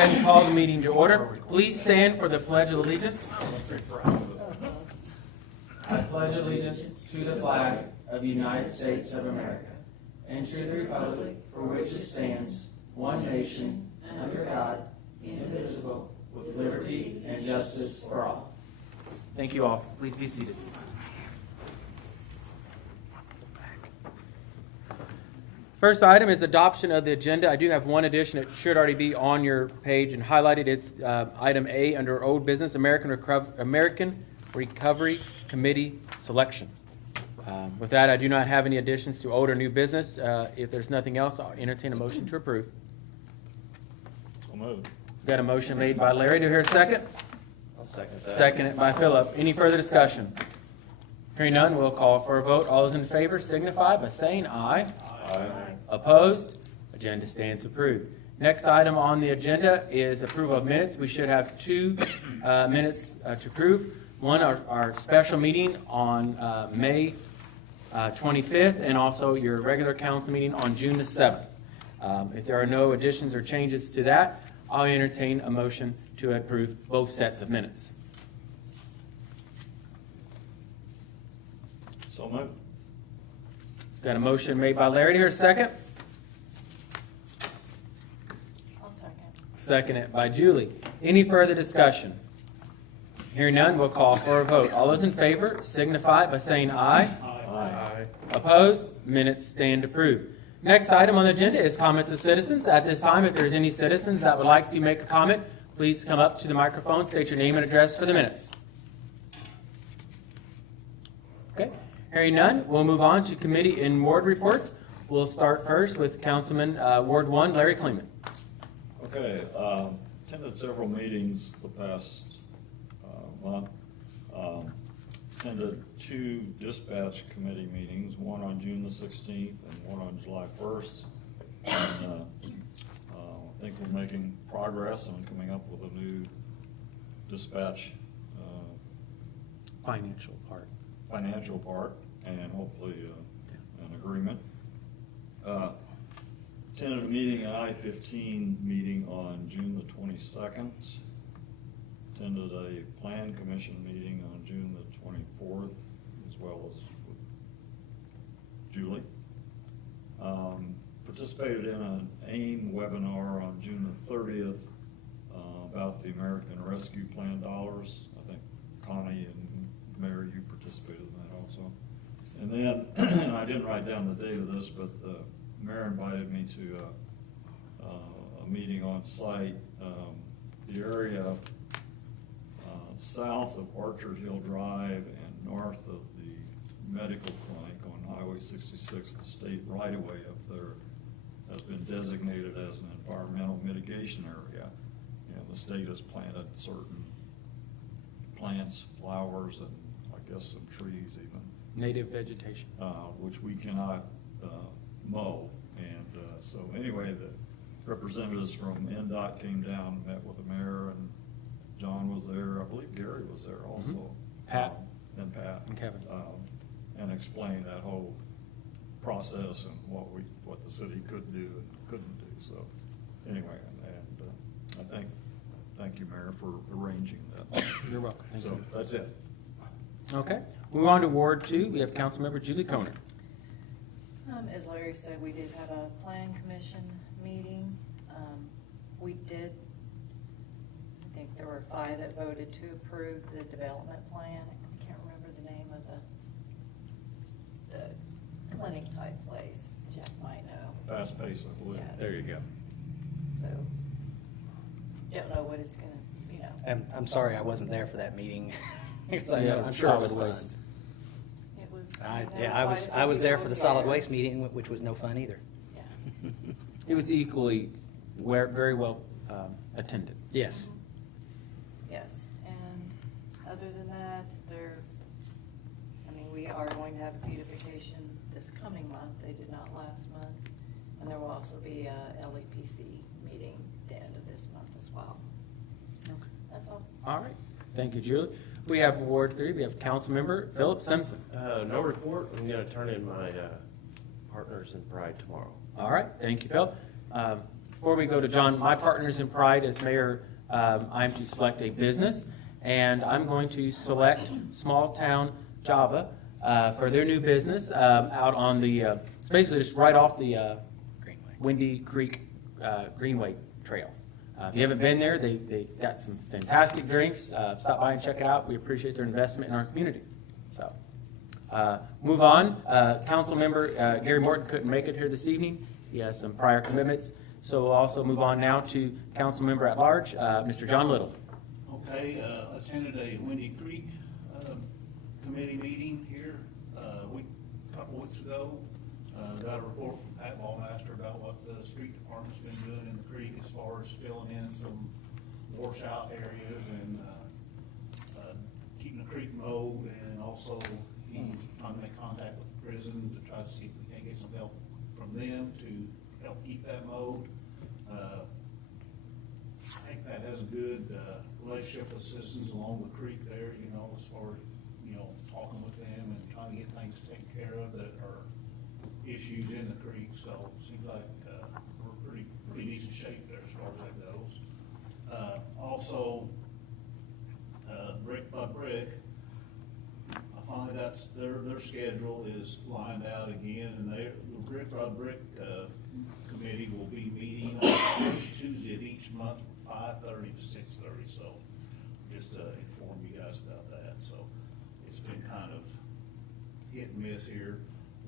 ahead and call the meeting to order. Please stand for the Pledge of Allegiance. I pledge allegiance to the flag of the United States of America and to the republic for which it stands, one nation, under God, indivisible, with liberty and justice for all. Thank you all. Please be seated. First item is adoption of the agenda. I do have one addition. It should already be on your page and highlighted. It's item A under old business, American Recovery Committee selection. With that, I do not have any additions to old or new business. If there's nothing else, I'll entertain a motion to approve. So moved. Got a motion made by Larry. Do you hear a second? I'll second that. Seconded by Philip. Any further discussion? Hearing none, we'll call for a vote. All those in favor signify by saying aye. Aye. Opposed? Agenda stands approved. Next item on the agenda is approval of minutes. We should have two minutes to approve. One, our special meeting on May 25th, and also your regular council meeting on June the 7th. If there are no additions or changes to that, I'll entertain a motion to approve both sets of minutes. So moved. Got a motion made by Larry. Here, a second. I'll second. Seconded by Julie. Any further discussion? Hearing none, we'll call for a vote. All those in favor signify by saying aye. Aye. Opposed? Minutes stand approved. Next item on the agenda is comments of citizens. At this time, if there's any citizens that would like to make a comment, please come up to the microphone, state your name and address for the minutes. Okay. Hearing none, we'll move on to committee and ward reports. We'll start first with Councilman Ward 1, Larry Clement. Okay, attended several meetings the past month. Attended two dispatch committee meetings, one on June the 16th and one on July 1st. And, I think we're making progress on coming up with a new dispatch financial part, and hopefully an agreement. Attended a meeting, an I-15 meeting on June the 22nd. Attended a plan commission meeting on June the 24th, as well as with Julie. Participated in an AIM webinar on June the 30th about the American Rescue Plan dollars. I think Connie and Mary, you participated in that also. And then, I didn't write down the date of this, but Mayor invited me to a meeting on site. The area south of Orchard Hill Drive and north of the medical clinic on Highway 66, the state right-of-way up there has been designated as an environmental mitigation area. And the state has planted certain plants, flowers, and I guess some trees even. Native vegetation. Which we cannot mow. And so anyway, the representatives from NDOT came down, met with the mayor, and John was there. I believe Gary was there also. Mm-hmm. Pat. And Pat. And Kevin. And explained that whole process and what the city could do and couldn't do. So anyway, and I thank you, Mayor, for arranging that. You're welcome. Thank you. That's it. Okay. Move on to Ward 2. We have Councilmember Julie Conant. As Larry said, we did have a plan commission meeting. We did, I think there were 5 that voted to approve the development plan. I can't remember the name of the clinic type place. Jeff might know. Fast pace, I believe. Yes. There you go. So, don't know what it's gonna, I'm sorry I wasn't there for that meeting. I'm sure it was waste. It was. I was there for the solid waste meeting, which was no fun either. Yeah. It was equally very well attended. Yes. Yes, and other than that, we are going to have a beautification this coming month. They did not last month. And there will also be a LEPC meeting at the end of this month as well. Okay. That's all. All right. Thank you, Julie. We have Ward 3. We have Councilmember Philip Simpson. No report. I'm going to turn in my partners in Pride tomorrow. All right. Thank you, Phil. before we go to John, my partners in pride as mayor, I'm to select a business, and I'm going to select Small Town Java for their new business out on the, it's basically just right off the Greenway. Winnie Creek Greenway Trail. If you haven't been there, they got some fantastic drinks. Stop by and check it out. We appreciate their investment in our community. So, move on. Council member Gary Morton couldn't make it here this evening. He has some prior commitments. So we'll also move on now to council member at large, Mr. John Little. Okay, attended a Winnie Creek committee meeting here a couple weeks ago. Got a report from Pat Ballmaster about what the street department's been doing in the creek as far as filling in some washout areas and keeping the creek mowed, and also he's trying to make contact with the prison to try to see if we can get some help from them to help keep that mowed. I think that has a good relationship with citizens along the creek there, you know, as far as, you know, talking with them and trying to get things taken care of that are issues in the creek. So it seems like we're pretty decent shape there as far as that goes. Also, brick by brick, I finally got their schedule is lined out again, and the brick by brick committee will be meeting on the first Tuesday of each month from 5:30 to 6:30. So just to inform you guys about that. So it's been kind of hit and miss here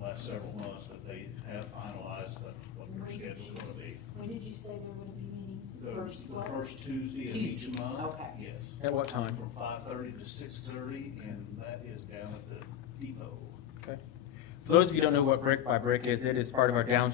last several months, but they have finalized what their schedule's going to be. When did you say they were gonna be meeting? The first Tuesday of each Tuesday, month. okay. Yes. At what time? From 5:30 to 6:30, and that is down at the depot. Okay. For those of you who don't know what Brick by Brick is, it is part of our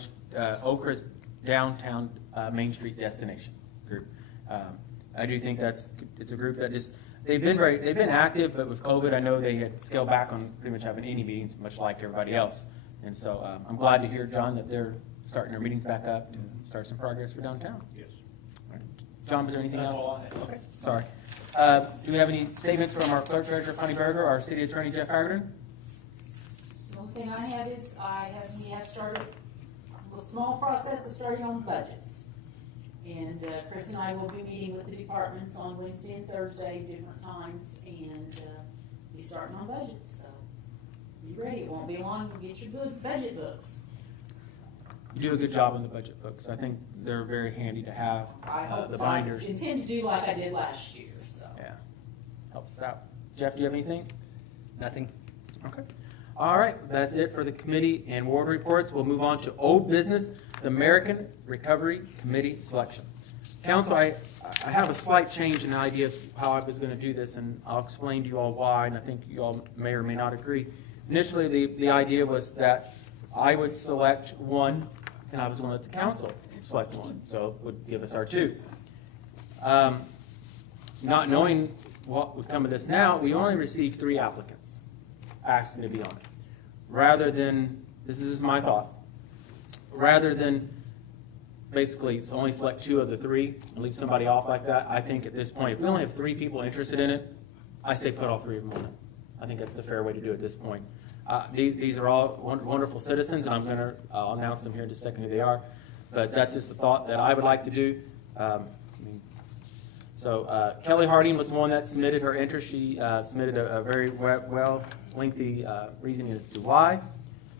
Oakhurst downtown Main Street destination group. I do think it's a group that just, they've been active, but with COVID, I know they had scaled back on pretty much having any meetings, much like everybody else. And so I'm glad to hear, John, that they're starting their meetings back up and start some progress for downtown. Yes. John, is there anything That's else? all I have. Okay, sorry. Do we have any statements from our clerk treasurer, Connie Berger, or our city attorney, Jeff Haggerty? The only thing I have is, we have started a small process of starting on budgets. And Chris and I will be meeting with the departments on Wednesday and Thursday, different times, and be starting on budgets, so be ready. It won't be long, you'll get your budget books. You do a good job on the budget books. I think they're very handy to have, I hope the so. binders. I intend to do like I did last year, so. Yeah, helps us out. Jeff, do you have anything? Nothing. Okay. All right, that's it for the committee and ward reports. We'll move on to old business, the American Recovery Committee selection. Council, I have a slight change in the idea of how I was going to do this, and I'll explain to you all why, and I think you all may or may not agree. Initially, the idea was that I would select one, and I was going to let the council select one, so it would give us our two. Not knowing what would come of this now, we only received 3 applicants asking to be on it. Rather than, this is my thought, rather than basically only select 2 of the 3 and leave somebody off like that, I think at this point, if we only have 3 people interested in it, I say put all 3 of them on it. I think that's the fair way to do it at this point. These are all wonderful citizens, and I'm going to announce them here in just a second who they are. But that's just the thought that I would like to do. Kelly Harding was the one that submitted her interest. She submitted a very lengthy reasoning as to why.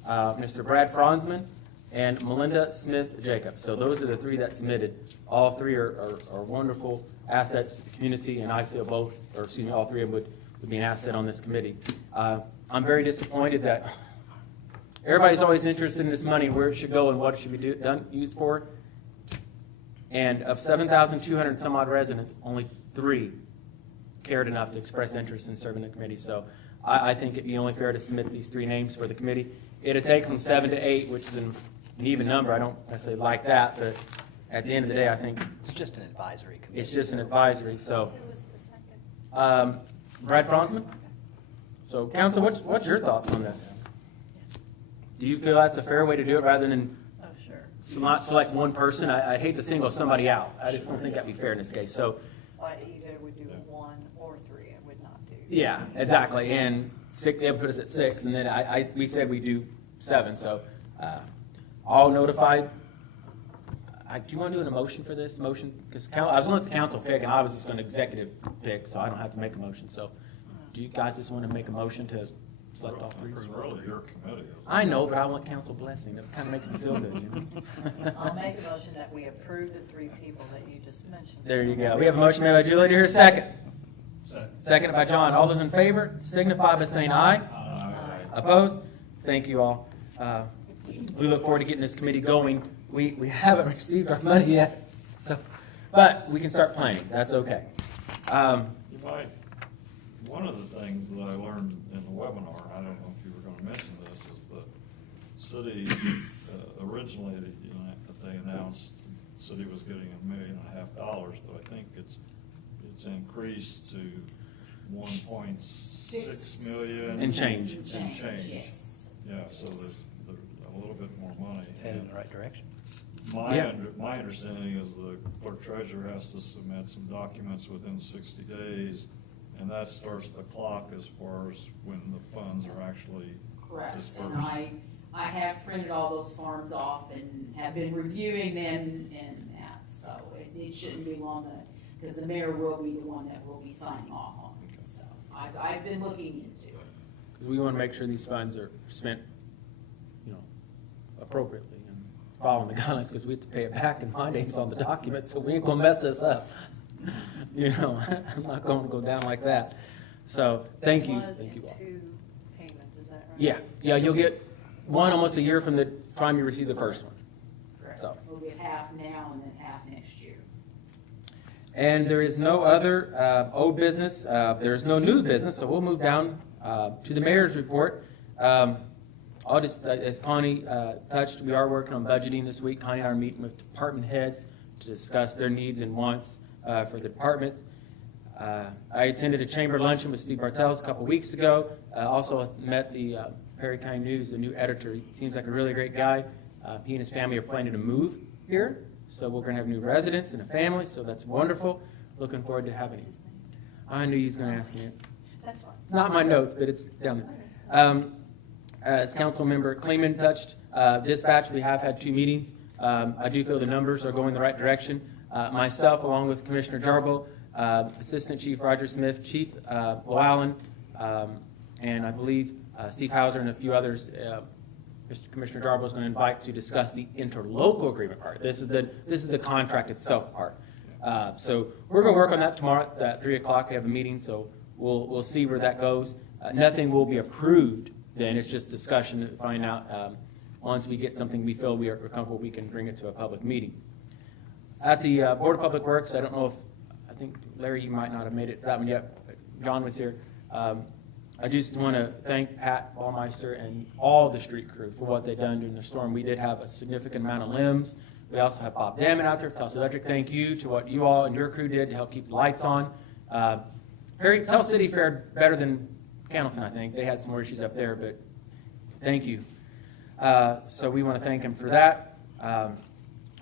Mr. Brad Franzman and Melinda Smith-Jacobs. So those are the 3 that submitted. All 3 are wonderful assets to the community, and I feel all 3 of them would be an asset on this committee. I'm very disappointed that everybody's always interested in this money, where it should go and what it should be used for. And of 7,200 some odd residents, only 3 cared enough to express interest in serving the committee. So I think it'd be only fair to submit these 3 names for the committee. It'd take from 7 to 8, which is an even number. I don't necessarily like that, but at the end of the day, I think It's just an advisory committee. it's just an advisory. So, Who was the second? Brad Franzman? So, council, what's your thoughts on this? Do you feel that's a fair way to do it rather than Oh, sure. not select one person? I'd hate to single somebody out. I just don't think that'd be fair in this case. So, I either would do 1 or 3, I would not do. yeah, exactly. And 6, they would put us at 6, and then we said we do 7. So, all notified. do you want to do an emotion for this motion? Because I was going to let the council pick, and I was just going to executive pick, so I don't have to make a motion. So do you guys just want to make a motion to select all three? It's really your committee. isn't it? I know, but I want council blessing. That kind of makes me feel good, you know? I'll make a motion that we approve the 3 people that you just mentioned. There you go. We have a motion made by Julie. Do you hear a second? Second. Seconded by John. All those in favor signify by saying aye. Aye. Opposed? Thank you all. We look forward to getting this committee going. We haven't received our money yet, so, but we can start planning. That's okay. You might, one of the things that I learned in the webinar, I don't know if you were gonna mention this, is the city, originally, that they announced the city was getting $1.5 million, but I think it's increased to 1.6 million. And change. And change. Yes. Yeah, so there's a little bit more money. It's headed in the right direction. Yeah. My understanding is the clerk treasurer has to submit some documents within 60 days, and that starts the clock as far as when the funds are actually Correct, dispersed. and I have printed all those forms off and have been reviewing them and that, so it shouldn't be long, because the mayor will be the one that will be signing off on it, so I've been looking into it. Because we want to make sure these funds are spent, you know, appropriately and following the guidelines, because we have to pay it back, and my name's on the document, so we ain't gonna mess this up. You know, I'm not going to go down like that. So, thank you It was all. in 2 payments, is that right? Yeah, you'll get one almost a year from the time you receive the first one. Correct. So. We'll get half now and then half next year. And there is no other old business, there is no new business, so we'll move down to the mayor's report. I'll just, as Connie touched, we are working on budgeting this week. Connie and I are meeting with department heads to discuss their needs and wants for the departments. I attended a chamber luncheon with Steve Bartels a couple weeks ago. Also met the Perry County News, the new editor. He seems like a really great guy. He and his family are planning to move here, so we're going to have new residents and a family, so that's wonderful. Looking forward to having What's his name? I knew he was going to ask me it. That's fine. Not my notes, but it's down there. As council member Clement touched, dispatch, we have had 2 meetings. I do feel the numbers are going the right direction. Myself, along with Commissioner Jarbo, Assistant Chief Roger Smith, Chief Llewellyn, and I believe Steve Hauser and a few others, Mr. Commissioner Jarbo is going to invite to discuss the interlocal agreement part. This is the contract itself part. So we're going to work on that tomorrow at 3 o'clock. We have a meeting, so we'll see where that goes. Nothing will be approved then. It's just discussion to find out. Once we get something we feel we're comfortable, we can bring it to a public meeting. At the Board of Public Works, I don't know if, I think, Larry, you might not have made it to that one yet, but John was here. I just want to thank Pat Ballmeister and all the street crew for what they've done during the storm. We did have a significant amount of limbs. We also have Bob Damon out there, Tulsa Electric. Thank you to what you all and your crew did to help keep the lights on. Tell City fared better than Cannleton, I think. They had some more issues up there, but thank you. So we want to thank him for that.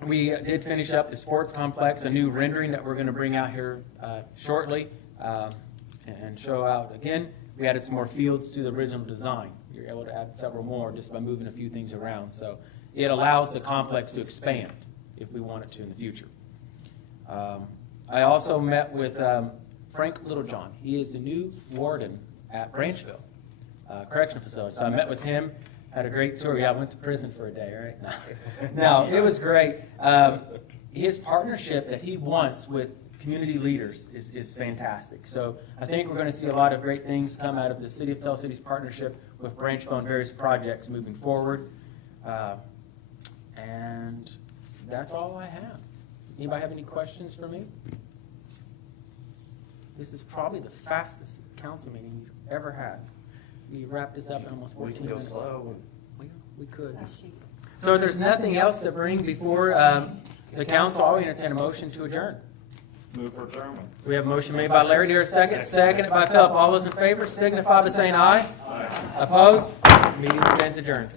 We did finish up the sports complex, a new rendering that we're going to bring out here shortly and show out again. We added some more fields to the original design. We were able to add several more just by moving a few things around. So it allows the complex to expand if we want it to in the future. I also met with Frank Littlejohn. He is the new warden at Branchville Correctional Facility. So I met with him, had a great tour. Yeah, I went to prison for a day, right? No, it was great. His partnership that he wants with community leaders is fantastic. So I think we're going to see a lot of great things come out of the City of Tell City's partnership with Branchville on various projects moving forward. And that's all I have. Anybody have any questions for me? This is probably the fastest council meeting we've ever had. We wrapped this up in almost 14 minutes. We could. So if there's nothing else to bring before the council, I'll entertain a motion to adjourn. Move for adjournment. We have a motion made by Larry. Dear, second. Seconded by Philip. All those in favor signify by saying aye. Aye. Opposed? Meeting stands adjourned.